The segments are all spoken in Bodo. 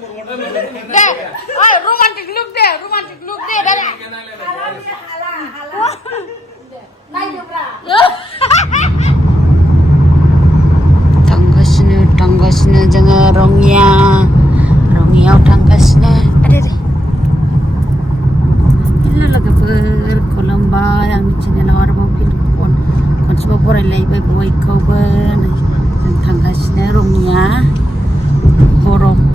deh, oh romantic look deh, deh. Tanggasnya jangan rongnya tanggasnya ada deh. Ini lagi berkolomba yang di sini lawar mobil kon semua borai lagi baik kau tanggasnya rongnya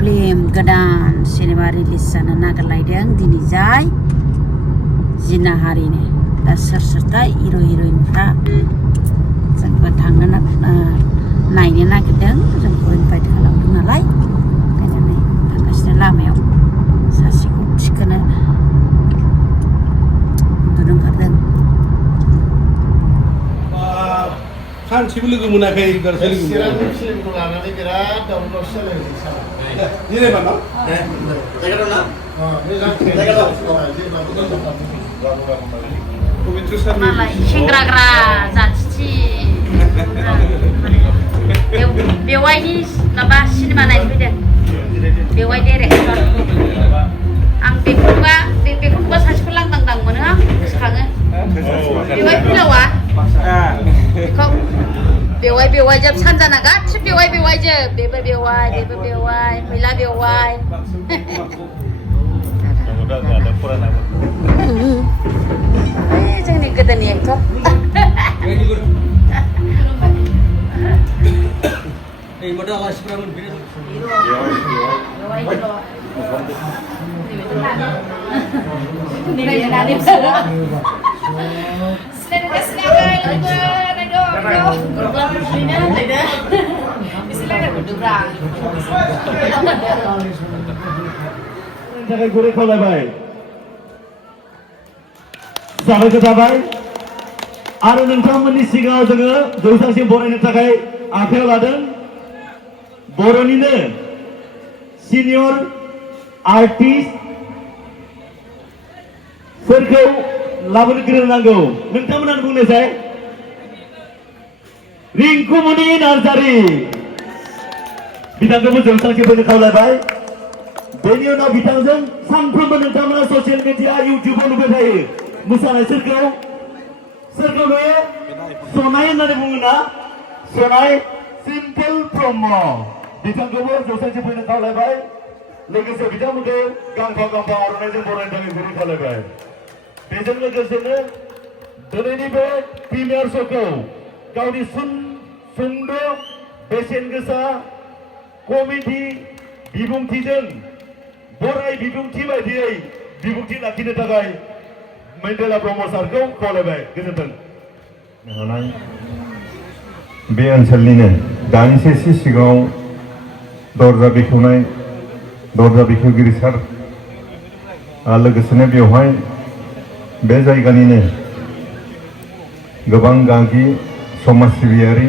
film godan sinema rilis sana nagalaideng dini jai zina hari ini dasar serta hero-heroinfra जोंबो थांनो नायनो नागिरदों जोंखौ इनभाइट खालामदों नालाय ओंखायनो नै थांगासिनो लामायाव सासेखौ थिखोनो उन्दुनो ओंखारदों सानसेबो लोगो मोनाखै गारसै लोगो मोनाखै फिल्मखौ लानानै बिराद दावराव जालायदों साला जेनेबा ना जायगा दं ना जायगा दं पबित्र सार मालाय सेंग्राग्रा जाथिथि बेवाइनि माबा सिनेमा नायनो फैदों बेवाइ डाइरेक्टर आं बेखौबा सासेखौ लांदां मोनो आं गोसोखाङो बेवाइ फिलावा बेखौ बेवाइ जोब सानजाना गासिबो बेवाइ जोब बेबो बेवाइ मैला बेवाइ जोंनि गोदोनि एक्टर थाखाय गुरै खावलायबाय साबायखर थाबाय आरो नोंथांमोननि सिगाङाव जोङो जौसांसिम बरायनो थाखाय आखायाव लादों बर'निनो सिनियर आर्टिस्ट फोरखौ लाबोनो गोरोंनांगौ नोंथांमोनानो बुंनोसै रिंकुमनि नार्जारि बिथांखौबो जौसांसिम फैनो खावलायबाय बेनि उनाव बिथांजों सानफ्रोमबो नोंथांमोना ससियेल मिडिया इउटिउबाव नुबाय थायो मोसानाय सोरखौ नुयो सनाय होननानै बुङोना सनाय सिम्पोल ब्रह्म बिथांखौबो जौसांसिम फैनो खावलायबाय लोगोसे बिथांमोनखौ गांफा आर'नाइजों बरायनो थाखाय गुरै खावलायबाय बेजों लोगोसेनो दिनैनि बे प्रिमियार श'खौ गावनि सुंद' बेसेन गोसा कमेडि बिबुंथिजों बराय बिबुंथि बायदियै बिबुंथि लाखिनो थाखाय मेन्डेला ब्रह्म सारखौ खावलायबाय गोजोन्थों बे ओनसोलनिनो दानिसो सिगाङाव दरजा बेखेवगिरि सार लोगोसेनो बेवहाय बे जायगानिनो गोबां गागि समाज सिबियारि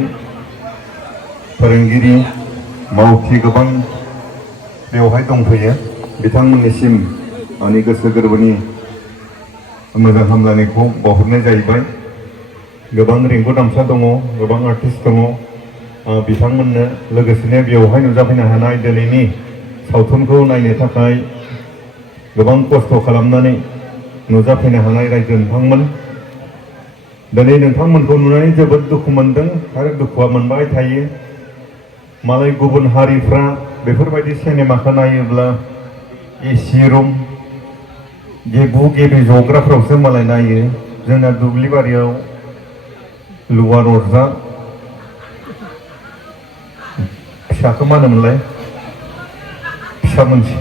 फोरोंगिरि मावथि गोबां बेवहाय दंफैयो बिथांमोननिसिम आंनि गोसो गोरबोनि मोजां हामलायनायखौ बावहरनाय जाहैबाय गोबां रिंगु दामसा दङ गोबां आर्टिस्ट दङ बिथांमोननो लोगोसेनो बेवहाय नुजाफैनो हानाय दिनैनि सावथुनखौ नायनो थाखाय गोबां खस्थ' खालामनानै नुजाफैनो हानाय रायजो नोंथांमोन दिनै नोंथांमोनखौ नुनानै जोबोद दुखु मोनदों आरो दुखुआ मोनबाय थायो मालाय गुबुन हारिफ्रा बेफोरबायदि सिनेमाखौ नायोब्ला एसि रुम गेबे जग्राफ्रावसो मालाय नायो जोंना दुब्लि बारियाव लुवार अरजा फिसाखौ मा होनोमोनलाय फिसा मोनसे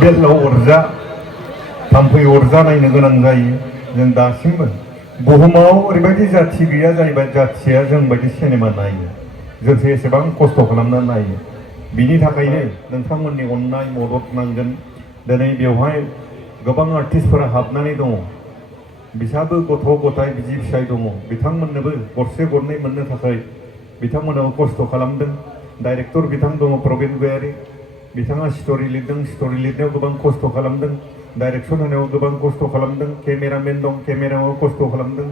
बेलाव अरजा थाम्फै अरजा नायनो गोनां जायो जों दासिमबो बुहुमाव ओरैबायदि जाथि गैया जाहैबाय जाथिया जोंबायदि सिनेमा नायो जोंसो एसेबां खस्थ' खालामना नायो बिनि थाखायनो नोंथांमोननि अननाय मदद नांगोन दिनै बेवहाय गोबां आर्टिस्टफोरा हाबनानै दङ बिसाबो गथ' गथाय बिसि फिसाय दङ बिथांमोननोबो गरसे गरनै मोननो थाखाय बिथांमोनाबो खस्थ' खालामदों डाइरेक्टर बिथां दङ प्रबिन गयारि बिथाङा स्ट'रि लिरदों स्ट'रि लिरनायाव गोबां खस्थ' खालामदों डाइरेक्सन होनायाव गोबां खस्थ' खालामदों केमेरामेन दं केमेरायाव खस्थ' खालामदों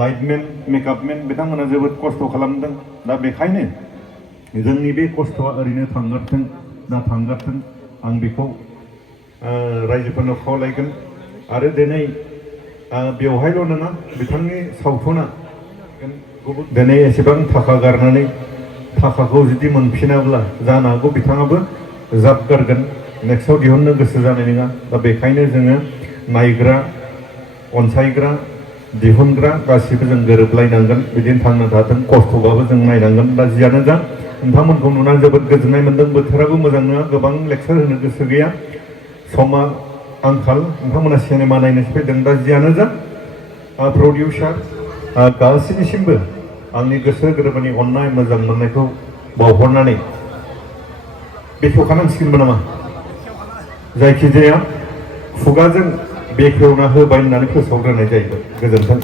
लाइटमेन मेकआपमेन बिथांमोना जोबोद खस्थ' खालामदों दा बेखायनो जोंनि बे खस्थ'आ ओरैनो थांगारथों दा थांगारथों आं बेखौ रायजोफोरनाव खावलायगोन आरो दिनै बेवहायल' नङा बिथांनि सावथुना दिनै एसेबां थाखा गारनानै थाखाखौ जुदि मोनफिनाब्ला जानो हागौ बिथाङाबो जाब गारगोन नेक्स्टआव दिहुननो गोसो जानाय नङा दा बेखायनो जोङो नायग्रा अनसायग्रा दिहुनग्रा गासिबो जों गोरोबलायनांगोन बिदिनो थांना थाथों खस्थ'बाबो जों नायनांगोन दा जियानो जा नोंथांमोनखौ नुनानै जोबोद गोजोननाय मोन्दों बोथोराबो मोजां नङा गोबां लेक्सार होनो गोसो गैया समा आंखाल नोंथांमोना सिनेमा नायनोसो फैदों दा जियानो जा प्रडिउसार गासैनिसिमबो आंनि गोसो गोरबोनि अननाय मोजां मोननायखौ बावहरनानै बेखेवखानांसिगोनबो नामा जायखिजाया खुगाजों बेखेवना होबाय होननानै फोसावग्रोनाय जाहैबाय गोजोन्थों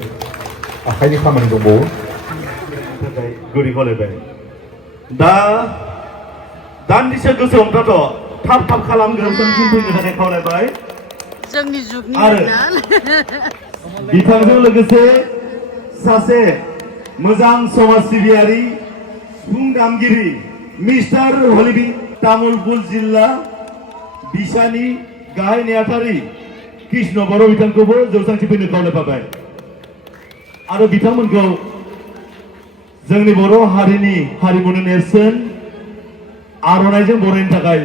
आखाइनि खामानि दंबावो थाखाय गुरै खावलायबाय दा दान्दिसे गोसो हमथाथ' थाब थाब खालामगोन जोंसिम फैनो थाखाय खावलायबाय जोंनि जुगनि आरो बिथांजों लोगोसे सासे मोजां समाज सिबियारि सिफुं दामगिरि मिस्टार हलिबि तामुलपुर जिल्ला बिसानि गाहाय नेहाथारि कृष्ण बर' बिथांखौबो जौसांसिम फैनो खावलायबाय आरो बिथांमोनखौ जोंनि बर' हारिनि हारिमुनि नेरसोन आर'नाइजों बरायनो थाखाय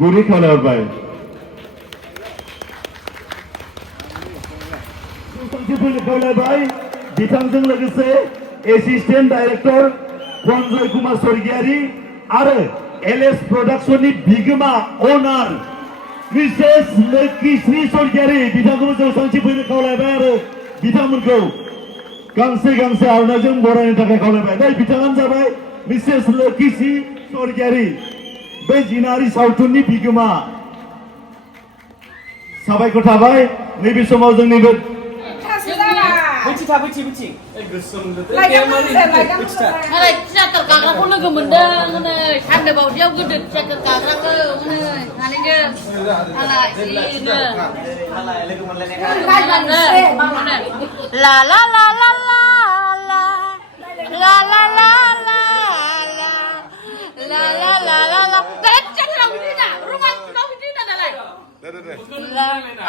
गुरै खावलायहरबाय जौसांसिम फैनो खावलायबाय बिथांजों लोगोसे एसिस्टेन्ट डाइरेक्टर रन्जय कुमार स्वर्गियारि आरो एलएस प्रडाक्शननि बिगोमा अनार मिसेस लोखिश्री स्वर्गियारि बिथांखौबो जौसांसिम फैनो खावलायबाय आरो बिथांमोनखौ गांसे गांसे आर'नाइजों बरायनो थाखाय खावलायबाय दा बिथाङानो जाबाय मिसेस लोखिश्री स्वर्गियारि बे जिनाहारि सावथुननि बिगोमा साबायखर थाबाय नैबे समाव जोंनि बे थियाटार गाग्राखौ लोगो मोनदों हनै सानदो बावदियाव गोदो थियाटार गाग्राखौ हनै सानैजों ला ला ला ला ला ला ला ला ला ला ला ला ला ला ला थियाटाराव बिदिना रमान्टिकआव बिदिना नालाय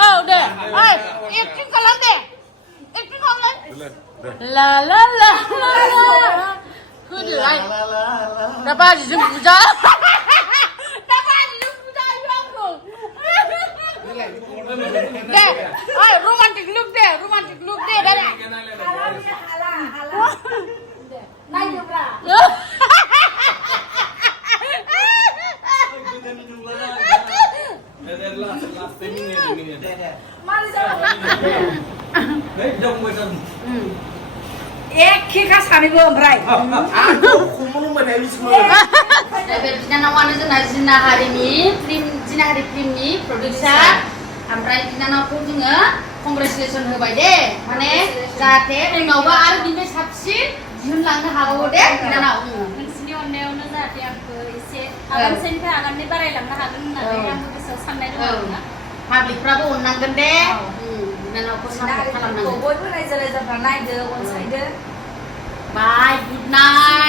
औ दे एक्टिं खालाम दे एक्टिं खालाम ला ला ला ला होदोलाय दा बाजिजों बुजा दा बाजिजों बुजायो आंखौ दे रमान्टिक लुक दे दा नायदोब्रा एखेखा सानैबो ओमफ्राय बिनानावानो जोंना जिनाहारि फिल्मनि प्रडिउसार ओमफ्राय बिनानावखौ जोङो कंग्रेचुलेसन होबाय दे माने जाहाथे उनावबो आरो बिनिफ्राय साबसिन दिहुनलांनो हाबावो दे बिनानाव नोंसिनि अननायावनो जाहाथे आंबो एसे आगानसेनिफ्राय आगाननै बारायलांनो हागोन होननानै आंबो गोसोआव साननाय दं आरोना पाब्लिकफ्राबो अननांगोन दे बिनानावखौ सापर्ट खालामनांगोन बयबो रायजो राजाफ्रा नायदो अनसायदो बाय गुड नाइट